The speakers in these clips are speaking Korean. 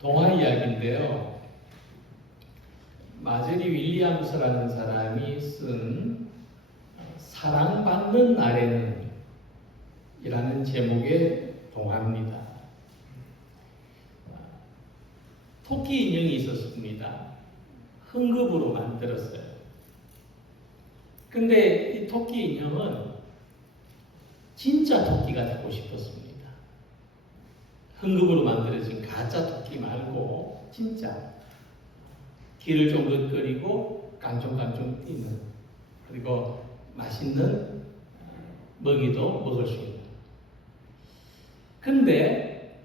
동화 이야기인데요. 마저리 윌리엄스라는 사람이 쓴 사랑받는 날에는 이라는 제목의 동화입니다. 토끼 인형이 있었습니다. 흥급으로 만들었어요. 근데 이 토끼 인형은 진짜 토끼가 되고 싶었습니다. 흥급으로 만들어진 가짜 토끼 말고 진짜 길을 쫑긋거리고 깡총깡총 뛰는, 그리고 맛있는 먹이도 먹을 수 있는. 근데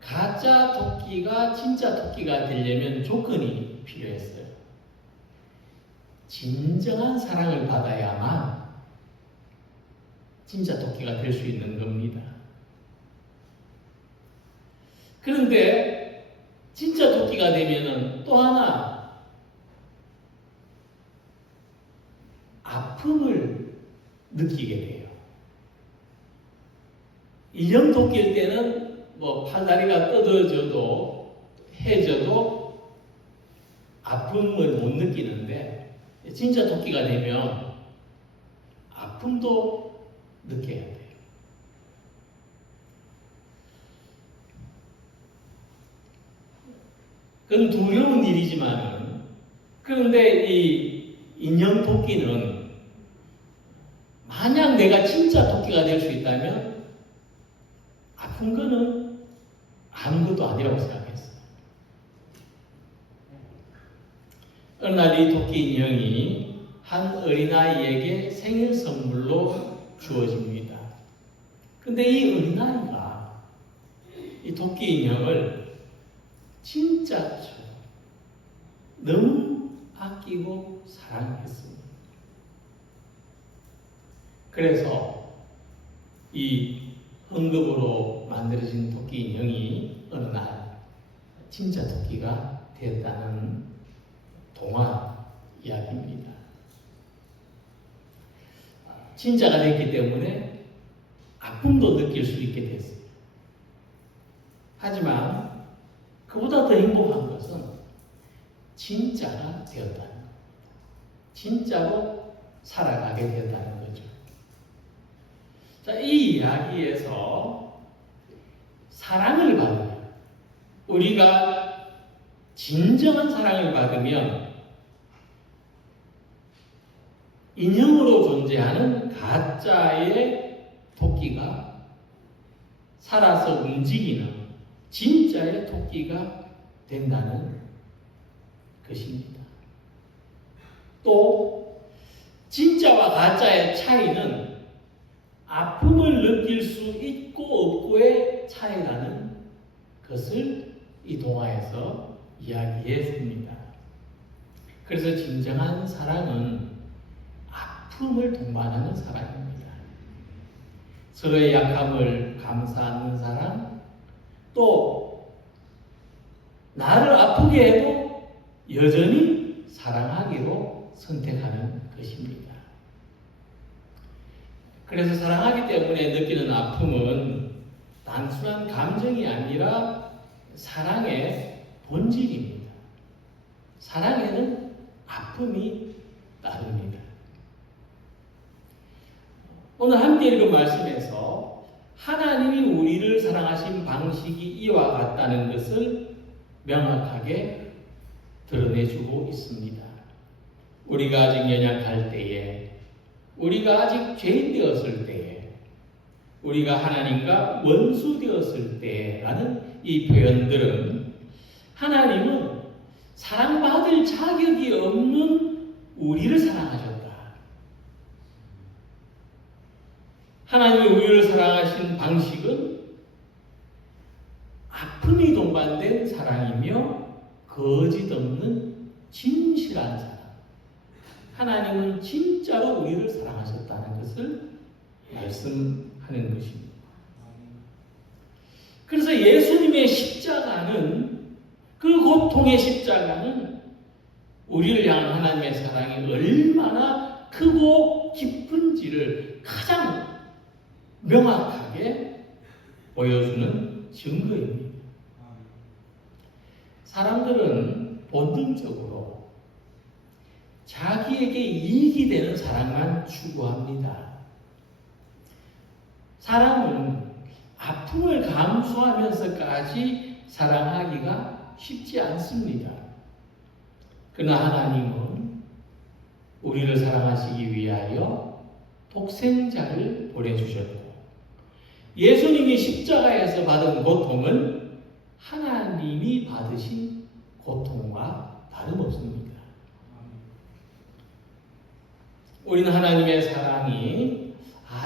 가짜 토끼가 진짜 토끼가 되려면 조건이 필요했어요. 진정한 사랑을 받아야만 진짜 토끼가 될 수 있는 겁니다. 그런데 진짜 토끼가 되면은 또 하나 아픔을 느끼게 돼요. 인형 토끼일 때는 뭐 팔다리가 뜯어져도 해져도 아픔을 못 느끼는데, 진짜 토끼가 되면 아픔도 느껴야 돼요. 그건 두려운 일이지만은, 그런데 이 인형 토끼는 만약 내가 진짜 토끼가 될 수 있다면 아픈 거는 아무것도 아니라고 생각했어요. 어느 날 이 토끼 인형이 한 어린아이에게 생일 선물로 주어집니다. 근데 이 어린아이가 이 토끼 인형을 진짜 너무 아끼고 사랑했습니다. 그래서 이 흥급으로 만들어진 토끼 인형이 어느 날 진짜 토끼가 되었다는 동화 이야기입니다. 진짜가 됐기 때문에 아픔도 느낄 수 있게 됐습니다. 하지만 그보다 더 행복한 것은 진짜가 되었다는 겁니다. 진짜로 살아가게 되었다는 거죠. 자, 이 이야기에서 사랑을 받으면, 우리가 진정한 사랑을 받으면 인형으로 존재하는 가짜의 토끼가 살아서 움직이는 진짜의 토끼가 된다는 것입니다. 또 진짜와 가짜의 차이는 아픔을 느낄 수 있고 없고의 차이라는 것을 이 동화에서 이야기해 줍니다. 그래서 진정한 사랑은 아픔을 동반하는 사랑입니다. 서로의 약함을 감싸는 사랑, 또 나를 아프게 해도 여전히 사랑하기로 선택하는 것입니다. 그래서 사랑하기 때문에 느끼는 아픔은 단순한 감정이 아니라 사랑의 본질입니다. 사랑에는 아픔이 따릅니다. 오늘 함께 읽은 말씀에서 하나님이 우리를 사랑하신 방식이 이와 같다는 것을 명확하게 드러내주고 있습니다. 우리가 아직 연약할 때에, 우리가 아직 죄인 되었을 때에, 우리가 하나님과 원수 되었을 때라는 이 표현들은 하나님은 사랑받을 자격이 없는 우리를 사랑하셨다. 하나님이 우리를 사랑하신 방식은 아픔이 동반된 사랑이며 거짓 없는 진실한 사랑. 하나님은 진짜로 우리를 사랑하셨다는 것을 말씀하는 것입니다. 그래서 예수님의 십자가는, 그 고통의 십자가는 우리를 향한 하나님의 사랑이 얼마나 크고 깊은지를 가장 명확하게 보여주는 증거입니다. 사람들은 본능적으로 자기에게 이익이 되는 사랑만 추구합니다. 사람은 아픔을 감수하면서까지 사랑하기가 쉽지 않습니다. 그러나 하나님은 우리를 사랑하시기 위하여 독생자를 보내주셨고, 예수님이 십자가에서 받은 고통은 하나님이 받으신 고통과 다름없습니다. 우리는 하나님의 사랑이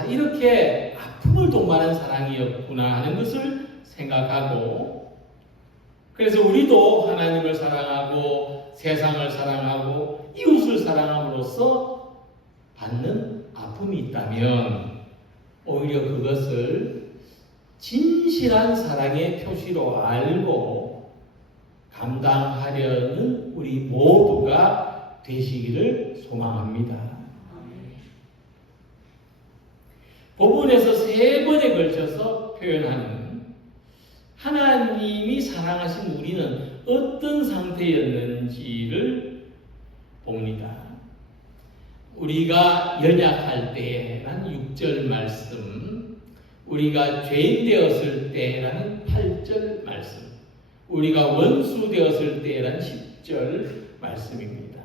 이렇게 아픔을 동반한 사랑이었구나 하는 것을 생각하고, 그래서 우리도 하나님을 사랑하고 세상을 사랑하고 이웃을 사랑함으로써 받는 아픔이 있다면 오히려 그것을 진실한 사랑의 표시로 알고 감당하려는 우리 모두가 되시기를 소망합니다. 본문에서 3번에 걸쳐서 표현하는 하나님이 사랑하신 우리는 어떤 상태였는지를 봅니다. 우리가 연약할 때라는 6절 말씀, 우리가 죄인 되었을 때라는 8절 말씀, 우리가 원수 되었을 때라는 10절 말씀입니다.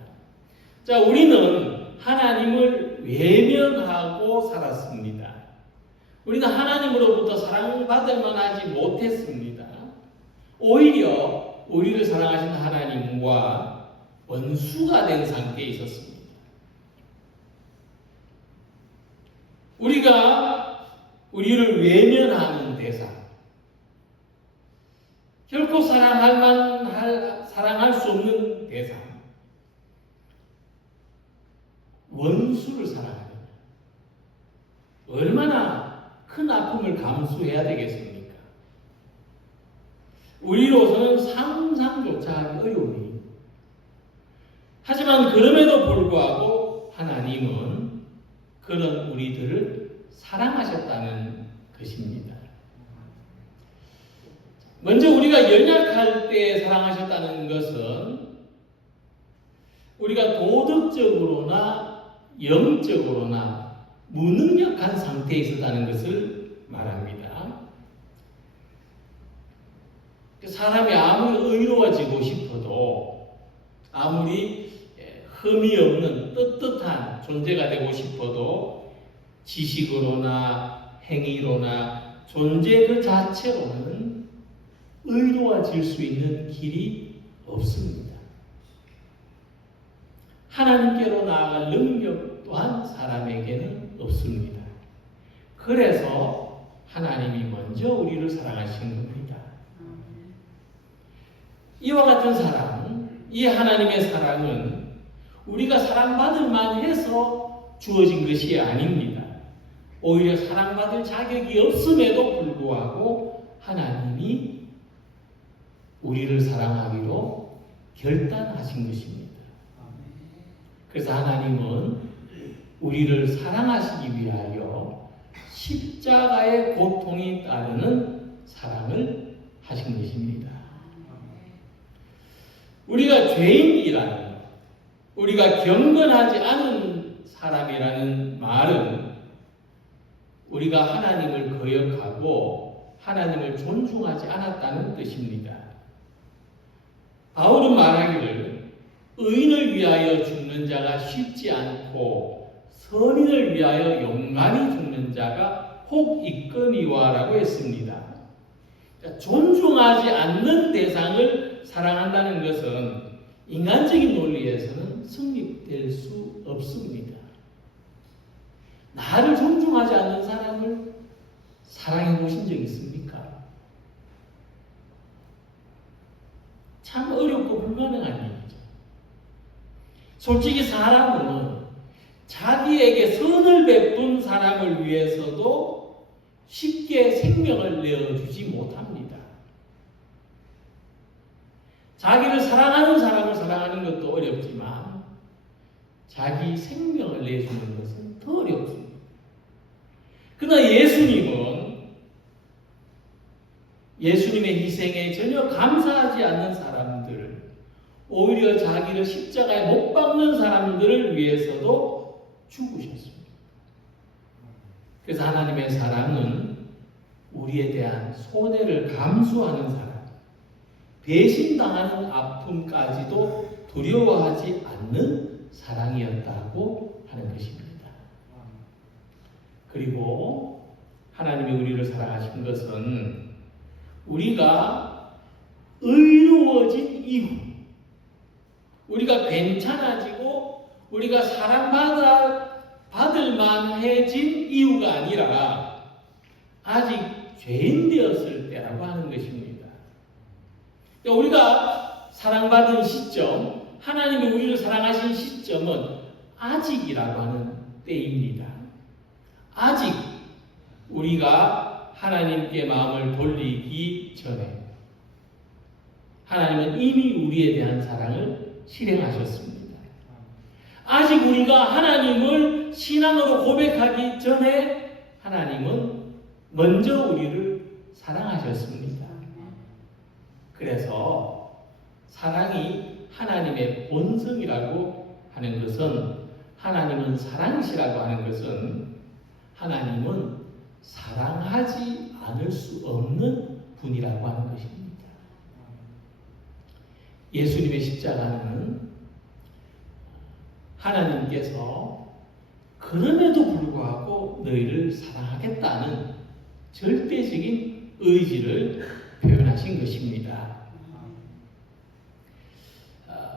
자, 우리는 하나님을 외면하고 살았습니다. 우리는 하나님으로부터 사랑받을 만하지 못했습니다. 오히려 우리를 사랑하신 하나님과 원수가 된 상태에 있었습니다. 우리가 우리를 외면하는 대상, 결코 사랑할 수 없는 대상, 원수를 사랑하는, 얼마나 큰 아픔을 감수해야 되겠습니까? 우리로서는 상상조차 하기 어려우니, 하지만 그럼에도 불구하고 하나님은 그런 우리들을 사랑하셨다는 것입니다. 먼저 우리가 연약할 때 사랑하셨다는 것은 우리가 도덕적으로나 영적으로나 무능력한 상태에 있었다는 것을 말합니다. 사람이 아무리 의로워지고 싶어도, 아무리 흠이 없는 떳떳한 존재가 되고 싶어도 지식으로나 행위로나 존재 그 자체로는 의로워질 수 있는 길이 없습니다. 하나님께로 나아갈 능력 또한 사람에게는 없습니다. 그래서 하나님이 먼저 우리를 사랑하신 겁니다. 이와 같은 사랑, 이 하나님의 사랑은 우리가 사랑받을 만해서 주어진 것이 아닙니다. 오히려 사랑받을 자격이 없음에도 불구하고 하나님이 우리를 사랑하기로 결단하신 것입니다. 그래서 하나님은 우리를 사랑하시기 위하여 십자가의 고통이 따르는 사랑을 하신 것입니다. 우리가 죄인이라는, 우리가 경건하지 않은 사람이라는 말은 우리가 하나님을 거역하고 하나님을 존중하지 않았다는 뜻입니다. 바울은 말하기를 의인을 위하여 죽는 자가 쉽지 않고 선인을 위하여 용감히 죽는 자가 혹 있거니와라고 했습니다. 존중하지 않는 대상을 사랑한다는 것은 인간적인 논리에서는 성립될 수 없습니다. 나를 존중하지 않는 사람을 사랑해 보신 적 있습니까? 참 어렵고 불가능한 일이죠. 솔직히 사람은 자기에게 선을 베푼 사람을 위해서도 쉽게 생명을 내어주지 못합니다. 자기를 사랑하는 사람을 사랑하는 것도 어렵지만 자기 생명을 내주는 것은 더 어렵습니다. 그러나 예수님의 희생에 전혀 감사하지 않는 사람들, 오히려 자기를 십자가에 못 박는 사람들을 위해서도 죽으셨습니다. 그래서 하나님의 사랑은 우리에 대한 손해를 감수하는 사랑, 배신당하는 아픔까지도 두려워하지 않는 사랑이었다고 하는 것입니다. 그리고 하나님이 우리를 사랑하신 것은 우리가 의로워진 이후, 우리가 괜찮아지고 우리가 사랑받을 만해진 이유가 아니라 아직 죄인 되었을 때라고 하는 것입니다. 우리가 사랑받은 시점, 하나님이 우리를 사랑하신 시점은 아직이라고 하는 때입니다. 아직 우리가 하나님께 마음을 돌리기 전에 하나님은 이미 우리에 대한 사랑을 실행하셨습니다. 아직 우리가 하나님을 신앙으로 고백하기 전에 하나님은 먼저 우리를 사랑하셨습니다. 그래서 사랑이 하나님의 본성이라고 하는 것은, 하나님은 사랑이시라고 하는 것은 하나님은 사랑하지 않을 수 없는 분이라고 하는 것입니다. 예수님의 십자가는 하나님께서 그럼에도 불구하고 너희를 사랑하겠다는 절대적인 의지를 표현하신 것입니다.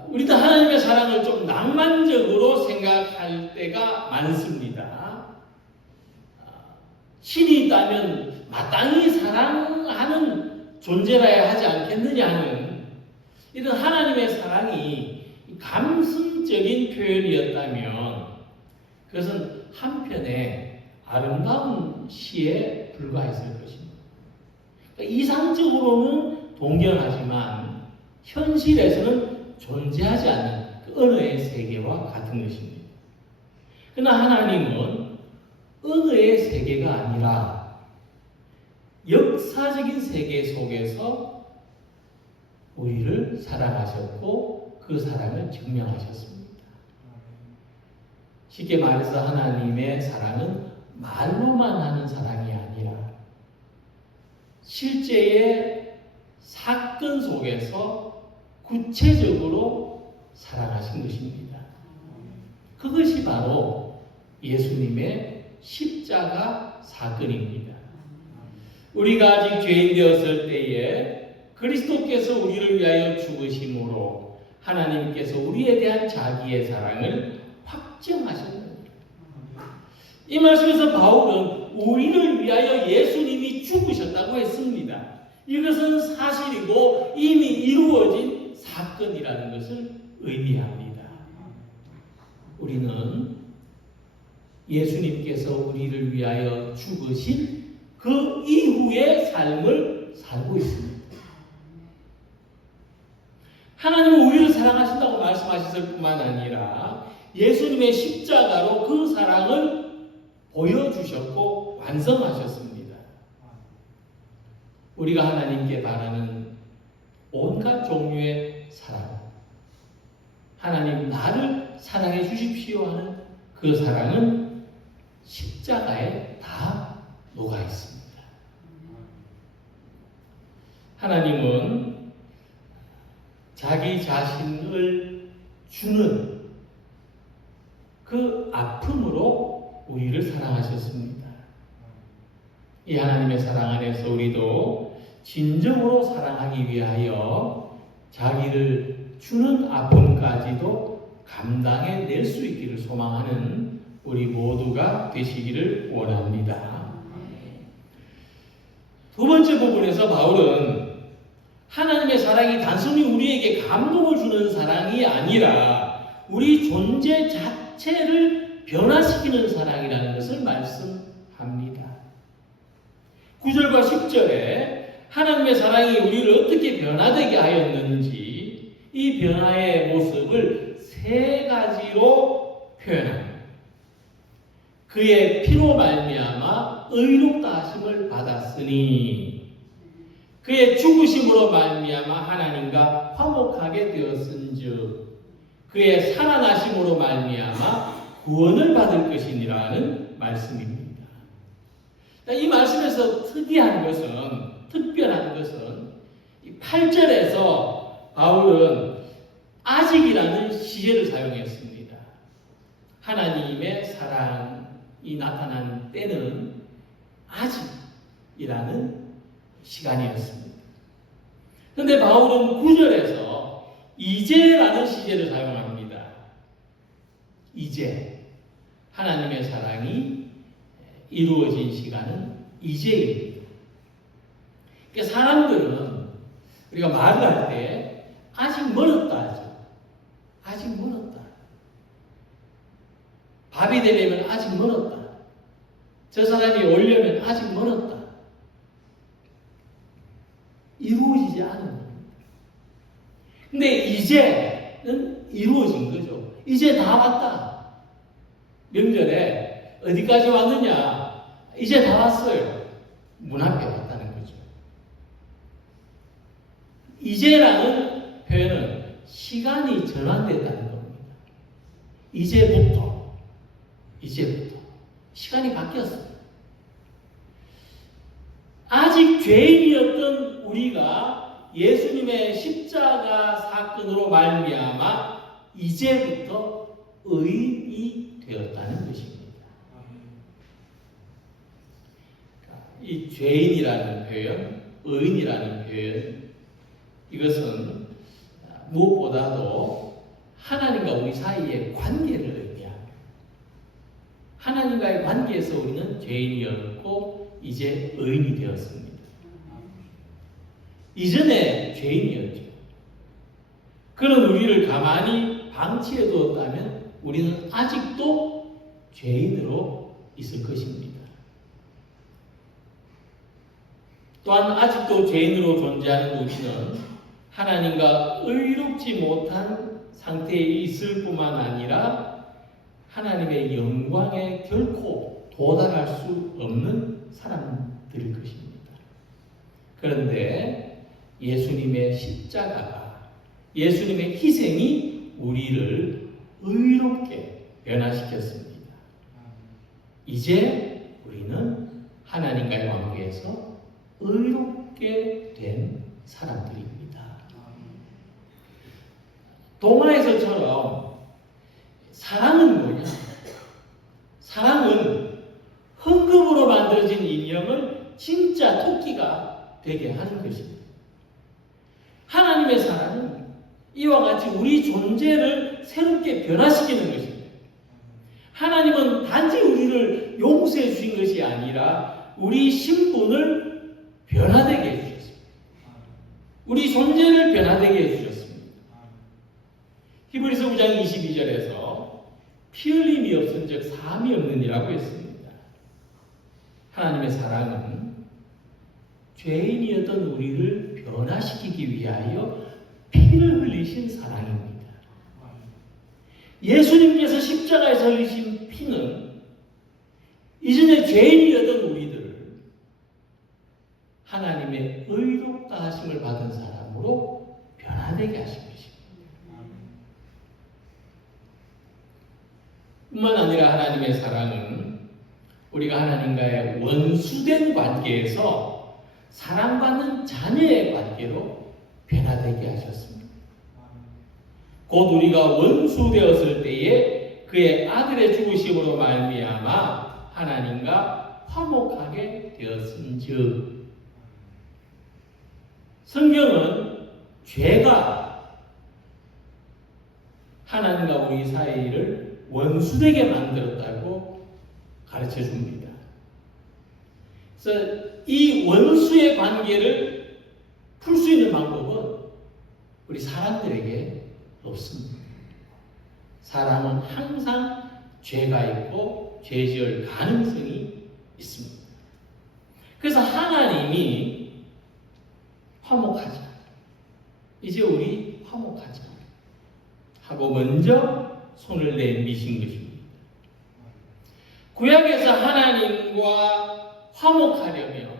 우리도 하나님의 사랑을 좀 낭만적으로 생각할 때가 많습니다. 신이 있다면 마땅히 사랑하는 존재라야 하지 않겠느냐 하는 이런 하나님의 사랑이 감성적인 표현이었다면 그것은 한편의 아름다운 시에 불과했을 것입니다. 그러니까 이상적으로는 동경하지만 현실에서는 존재하지 않는 그 언어의 세계와 같은 것입니다. 그러나 하나님은 언어의 세계가 아니라 역사적인 세계 속에서 우리를 사랑하셨고 그 사랑을 증명하셨습니다. 쉽게 말해서 하나님의 사랑은 말로만 하는 사랑이 아니라 실제의 사건 속에서 구체적으로 사랑하신 것입니다. 그것이 바로 예수님의 십자가 사건입니다. 우리가 아직 죄인 되었을 때에 그리스도께서 우리를 위하여 죽으심으로 하나님께서 우리에 대한 자기의 사랑을 확정하셨습니다. 이 말씀에서 바울은 우리를 위하여 예수님이 죽으셨다고 했습니다. 이것은 사실이고 이미 이루어진 사건이라는 것을 의미합니다. 우리는 예수님께서 우리를 위하여 죽으신 그 이후의 삶을 살고 있습니다. 하나님은 우리를 사랑하신다고 말씀하셨을 뿐만 아니라 예수님의 십자가로 그 사랑을 보여주셨고 완성하셨습니다. 우리가 하나님께 바라는 온갖 종류의 사랑, 하나님 나를 사랑해 주십시오 하는 그 사랑은 십자가에 다 녹아 있습니다. 하나님은 자기 자신을 주는 그 아픔으로 우리를 사랑하셨습니다. 이 하나님의 사랑 안에서 우리도 진정으로 사랑하기 위하여 자기를 주는 아픔까지도 감당해 낼 수 있기를 소망하는 우리 모두가 되시기를 원합니다. 두 번째 부분에서 바울은 하나님의 사랑이 단순히 우리에게 감동을 주는 사랑이 아니라 우리 존재 자체를 변화시키는 사랑이라는 것을 말씀합니다. 9절과 10절에 하나님의 사랑이 우리를 어떻게 변화되게 하였는지 이 변화의 모습을 세 가지로 표현합니다. 그의 피로 말미암아 의롭다 하심을 받았으니 그의 죽으심으로 말미암아 하나님과 화목하게 되었은즉 되었은즉 그의 살아나심으로 말미암아 구원을 받을 것이니라는 말씀입니다. 이 말씀에서 특별한 것은 8절에서 바울은 아직이라는 시제를 사용했습니다. 하나님의 사랑이 나타난 때는 아직이라는 시간이었습니다. 그런데 바울은 9절에서 이제라는 시제를 사용합니다. 이제 하나님의 사랑이 이루어진 시간은 이제입니다. 그러니까 사람들은 우리가 말을 할 때 아직 멀었다 하죠. 아직 멀었다. 밥이 되려면 아직 멀었다. 저 사람이 오려면 아직 멀었다. 이루어지지 않은 겁니다. 근데 이제는 이루어진 거죠. 이제 다 왔다. 명절에 어디까지 왔느냐? 이제 다 왔어요. 문 앞에 왔다는 거죠. 이제라는 표현은 시간이 전환됐다는 겁니다. 이제부터 시간이 바뀌었어요. 아직 죄인이었던 우리가 예수님의 십자가 사건으로 말미암아 이제부터 의인이 되었다는 것입니다. 이 죄인이라는 표현, 의인이라는 표현, 이것은 무엇보다도 하나님과 우리 사이의 관계를 의미합니다. 하나님과의 관계에서 우리는 죄인이었고 이제 의인이 되었습니다. 이전에 죄인이었죠. 그런 우리를 가만히 방치해 두었다면 우리는 아직도 죄인으로 있을 것입니다. 또한 아직도 죄인으로 존재하는 우리는 하나님과 의롭지 못한 상태에 있을 뿐만 아니라 하나님의 영광에 결코 도달할 수 없는 사람들일 것입니다. 그런데 예수님의 십자가가, 예수님의 희생이 우리를 의롭게 변화시켰습니다. 이제 우리는 하나님과의 관계에서 의롭게 된 사람들입니다. 동화에서처럼 사랑은 뭐냐? 사랑은 헌금으로 만들어진 인형을 진짜 토끼가 되게 하는 것입니다. 하나님의 사랑은 이와 같이 우리 존재를 새롭게 변화시키는 것입니다. 하나님은 단지 우리를 용서해 주신 것이 아니라 우리 신분을 변화되게 해주셨습니다. 우리 존재를 변화되게 해주셨습니다. 히브리서 9장 22절에서 피 흘림이 없은 즉 사함이 없느니라고 했습니다. 하나님의 사랑은 죄인이었던 우리를 변화시키기 위하여 피를 흘리신 사랑입니다. 예수님께서 십자가에서 흘리신 피는 이전에 죄인이었던 우리들을 하나님의 의롭다 하심을 받은 사람으로 변화되게 하신 것입니다. 뿐만 아니라 하나님의 사랑은 우리가 하나님과의 원수된 관계에서 사랑받는 자녀의 관계로 변화되게 하셨습니다. 곧 우리가 원수 되었을 때에 그의 아들의 죽으심으로 말미암아 하나님과 화목하게 되었은즉, 성경은 죄가 하나님과 우리 사이를 원수되게 만들었다고 가르쳐 줍니다. 그래서 이 원수의 관계를 풀 수 있는 방법은 우리 사람들에게 없습니다. 사람은 항상 죄가 있고 죄 지을 가능성이 있습니다. 그래서 하나님이 화목하자, 이제 우리 화목하자 하고 먼저 손을 내미신 것입니다. 구약에서 하나님과 화목하려면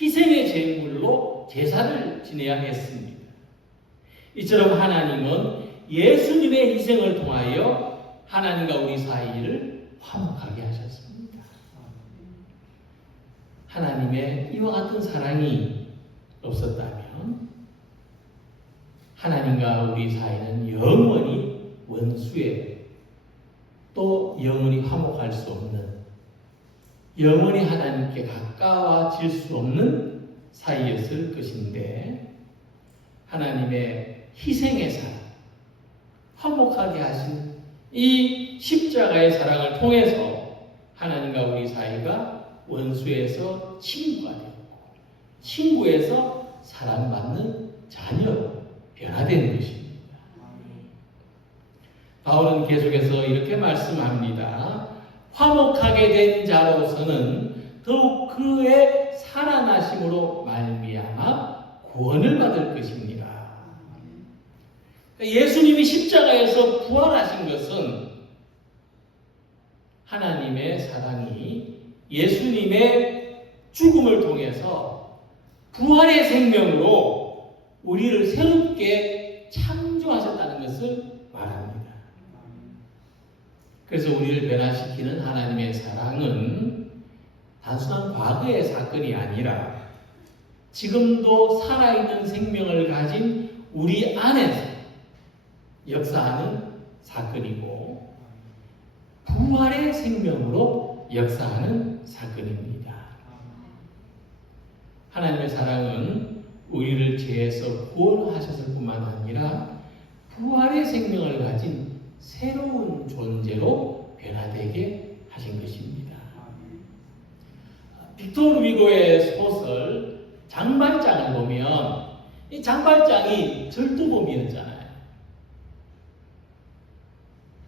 희생의 제물로 제사를 지내야 했습니다. 이처럼 하나님은 예수님의 희생을 통하여 하나님과 우리 사이를 화목하게 하셨습니다. 하나님의 이와 같은 사랑이 없었다면 하나님과 우리 사이는 영원히 원수에 또 영원히 화목할 수 없는, 영원히 하나님께 가까워질 수 없는 사이였을 것인데, 하나님의 희생의 사랑, 화목하게 하신 이 십자가의 사랑을 통해서 하나님과 우리 사이가 원수에서 친구가 되었고, 친구에서 사랑받는 자녀로 변화된 것입니다. 바울은 계속해서 이렇게 말씀합니다. 화목하게 된 자로서는 더욱 그의 살아나심으로 말미암아 구원을 받을 것입니다. 예수님이 십자가에서 부활하신 것은 하나님의 사랑이 예수님의 죽음을 통해서 부활의 생명으로 우리를 새롭게 창조하셨다는 것을 말합니다. 그래서 우리를 변화시키는 하나님의 사랑은 단순한 과거의 사건이 아니라 지금도 살아있는 생명을 가진 우리 안에서 역사하는 사건이고 부활의 생명으로 역사하는 사건입니다. 하나님의 사랑은 우리를 죄에서 구원하셨을 뿐만 아니라 부활의 생명을 가진 새로운 존재로 변화되게 하신 것입니다. 빅토르 위고의 소설 장발장을 보면 이 장발장이 절도범이었잖아요.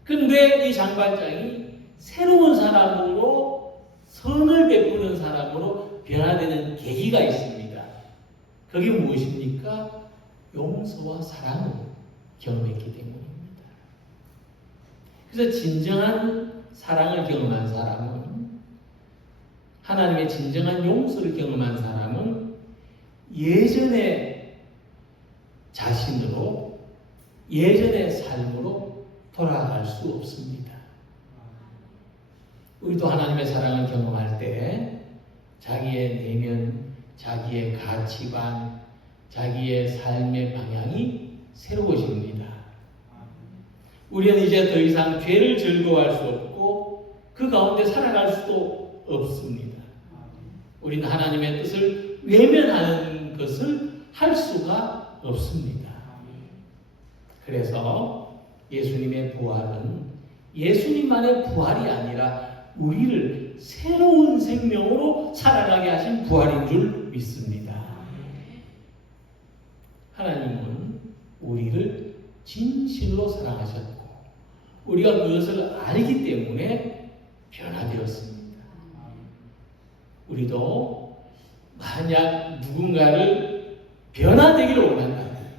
근데 이 장발장이 새로운 사람으로 선을 베푸는 사람으로 변화되는 계기가 있습니다. 그게 무엇입니까? 용서와 사랑을 경험했기 때문입니다. 그래서 진정한 사랑을 경험한 사람은, 하나님의 진정한 용서를 경험한 사람은 예전의 자신으로, 예전의 삶으로 돌아갈 수 없습니다. 우리도 하나님의 사랑을 경험할 때 자기의 내면, 자기의 가치관, 자기의 삶의 방향이 새로워집니다. 우리는 이제 더 이상 죄를 즐거워할 수 없고 그 가운데 살아갈 수도 없습니다. 우리는 하나님의 뜻을 외면하는 것을 할 수가 없습니다. 그래서 예수님의 부활은 예수님만의 부활이 아니라 우리를 새로운 생명으로 살아가게 하신 부활인 줄 믿습니다. 하나님은 우리를 진실로 사랑하셨고 우리가 그것을 알기 때문에 변화되었습니다. 우리도 만약 누군가를 변화되기를 원한다면,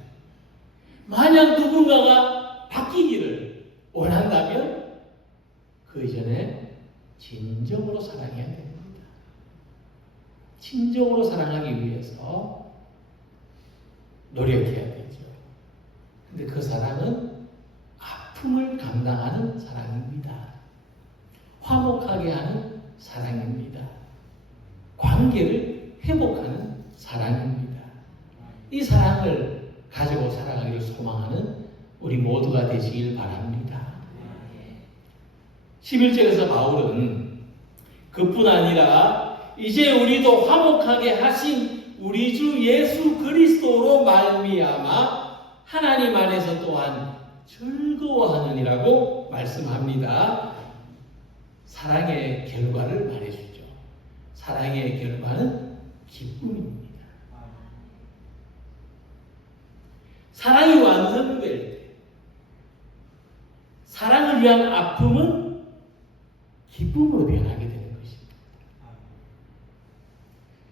만약 누군가가 바뀌기를 원한다면 그 이전에 진정으로 사랑해야 됩니다. 진정으로 사랑하기 위해서 노력해야 되죠. 근데 그 사랑은 아픔을 감당하는 사랑입니다. 화목하게 하는 사랑입니다. 관계를 회복하는 사랑입니다. 이 사랑을 가지고 살아가기를 소망하는 우리 모두가 되시길 바랍니다. 11절에서 바울은 그뿐 아니라 이제 우리도 화목하게 하신 우리 주 예수 그리스도로 말미암아 하나님 안에서 또한 즐거워하느니라고 말씀합니다. 사랑의 결과를 말해주죠. 사랑의 결과는 기쁨입니다. 사랑이 완성될 때 사랑을 위한 아픔은 기쁨으로 변하게 되는 것입니다.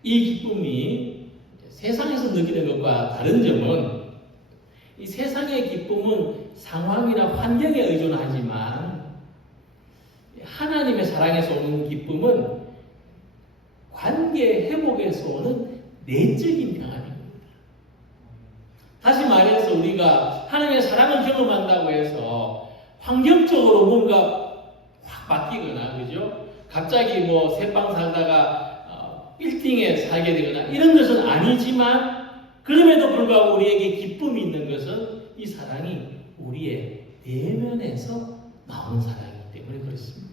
이 기쁨이 세상에서 느끼는 것과 다른 점은 이 세상의 기쁨은 상황이나 환경에 의존하지만 하나님의 사랑에서 오는 기쁨은 관계 회복에서 오는 내적인 평안입니다. 다시 말해서 해서 우리가 하나님의 사랑을 경험한다고 해서 환경적으로 뭔가 확 바뀌거나, 그죠? 갑자기 뭐 새빵 살다가 빌딩에 살게 되거나 이런 것은 아니지만, 그럼에도 불구하고 우리에게 기쁨이 있는 것은 이 사랑이 우리의 내면에서 나오는 사랑이기 때문에 그렇습니다.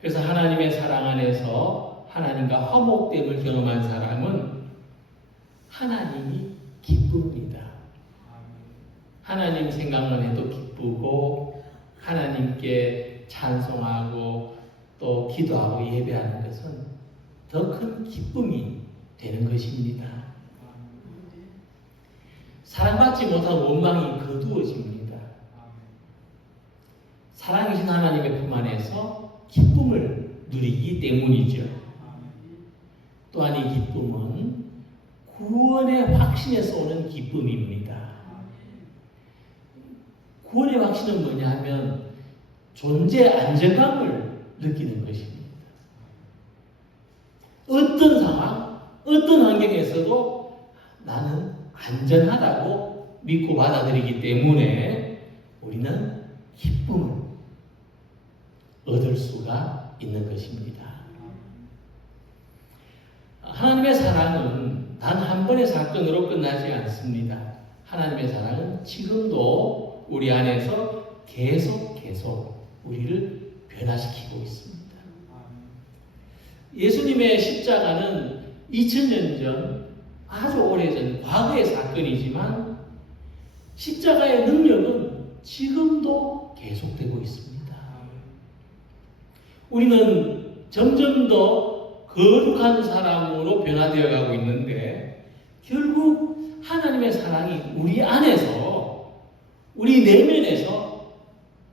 그래서 하나님의 사랑 안에서 하나님과 화목됨을 경험한 사람은 하나님이 기쁩니다. 하나님 생각만 해도 기쁘고 하나님께 찬송하고 또 기도하고 예배하는 것은 더 큰 기쁨이 되는 것입니다. 사랑받지 못한 원망이 거두어집니다. 사랑이신 하나님의 품 안에서 기쁨을 누리기 때문이죠. 또한 이 기쁨은 구원의 확신에서 오는 기쁨입니다. 구원의 확신은 뭐냐 하면 존재 안정감을 느끼는 것입니다. 어떤 상황, 어떤 환경에서도 나는 안전하다고 믿고 받아들이기 때문에 우리는 기쁨을 얻을 수가 있는 것입니다. 하나님의 사랑은 단 한 번의 사건으로 끝나지 않습니다. 하나님의 사랑은 지금도 우리 안에서 계속 우리를 변화시키고 있습니다. 예수님의 십자가는 2000년 전, 아주 오래전 과거의 사건이지만 십자가의 능력은 지금도 계속되고 있습니다. 우리는 점점 더 거룩한 사람으로 변화되어 가고 있는데 결국 하나님의 사랑이 우리 안에서, 우리 내면에서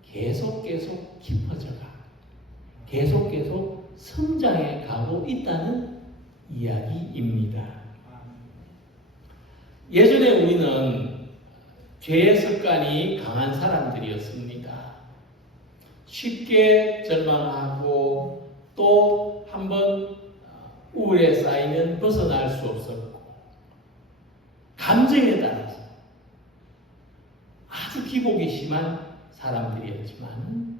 계속 깊어져가, 계속 성장해 가고 있다는 이야기입니다. 예전에 우리는 죄의 습관이 강한 사람들이었습니다. 쉽게 절망하고 또 한번 우울에 쌓이면 벗어날 수 없었고, 감정에 따라서 아주 기복이 심한 사람들이었지만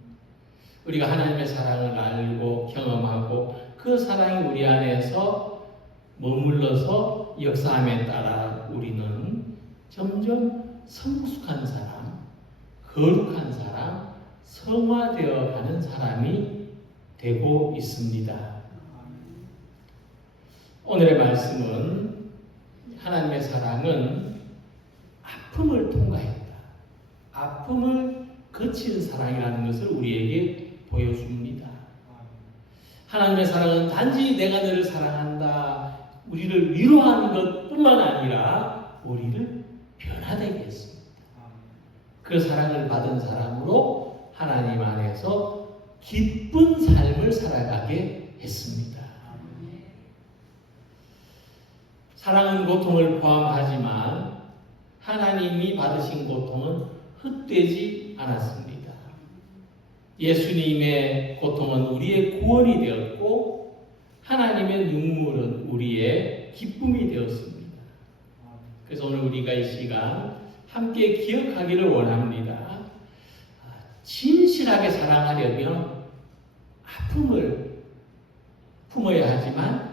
우리가 하나님의 사랑을 알고 경험하고 그 사랑이 우리 안에서 머물러서 역사함에 따라 우리는 점점 성숙한 사람, 거룩한 사람, 성화되어 가는 사람이 되고 있습니다. 오늘의 말씀은 하나님의 사랑은 아픔을 통과했다, 아픔을 거친 사랑이라는 것을 우리에게 보여줍니다. 하나님의 사랑은 단지 내가 너를 사랑한다, 우리를 위로하는 것뿐만 아니라 우리를 변화되게 했습니다. 그 사랑을 받은 사람으로 하나님 안에서 기쁜 삶을 살아가게 했습니다. 사랑은 고통을 포함하지만 하나님이 받으신 고통은 헛되지 않았습니다. 예수님의 고통은 우리의 구원이 되었고 하나님의 눈물은 우리의 기쁨이 되었습니다. 그래서 오늘 우리가 이 시간 함께 기억하기를 원합니다. 진실하게 사랑하려면 아픔을 품어야 하지만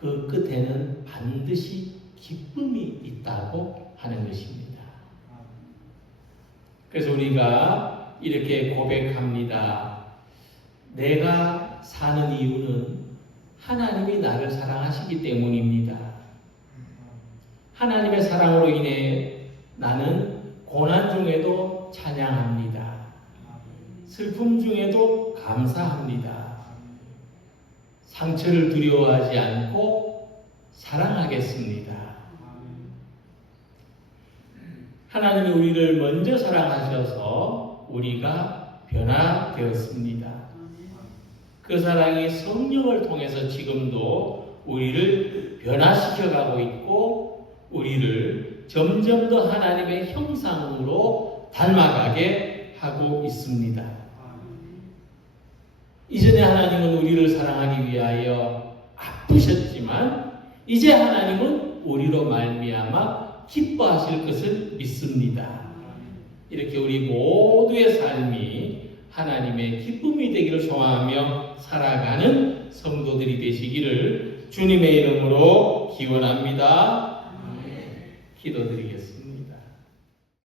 그 끝에는 반드시 기쁨이 있다고 하는 것입니다. 그래서 우리가 이렇게 고백합니다. 내가 사는 이유는 하나님이 나를 사랑하시기 때문입니다. 하나님의 사랑으로 인해 나는 고난 중에도 찬양합니다. 슬픔 중에도 감사합니다. 상처를 두려워하지 않고 사랑하겠습니다. 하나님이 우리를 먼저 사랑하셔서 우리가 변화되었습니다. 그 사랑이 성령을 통해서 지금도 우리를 변화시켜가고 있고 우리를 점점 더 하나님의 형상으로 닮아가게 하고 있습니다. 이전에 하나님은 우리를 사랑하기 위하여 아프셨지만 이제 하나님은 우리로 말미암아 기뻐하실 것을 믿습니다. 이렇게 우리 모두의 삶이 하나님의 기쁨이 되기를 소망하며 살아가는 성도들이 되시기를 주님의 이름으로 기원합니다. 기도드리겠습니다.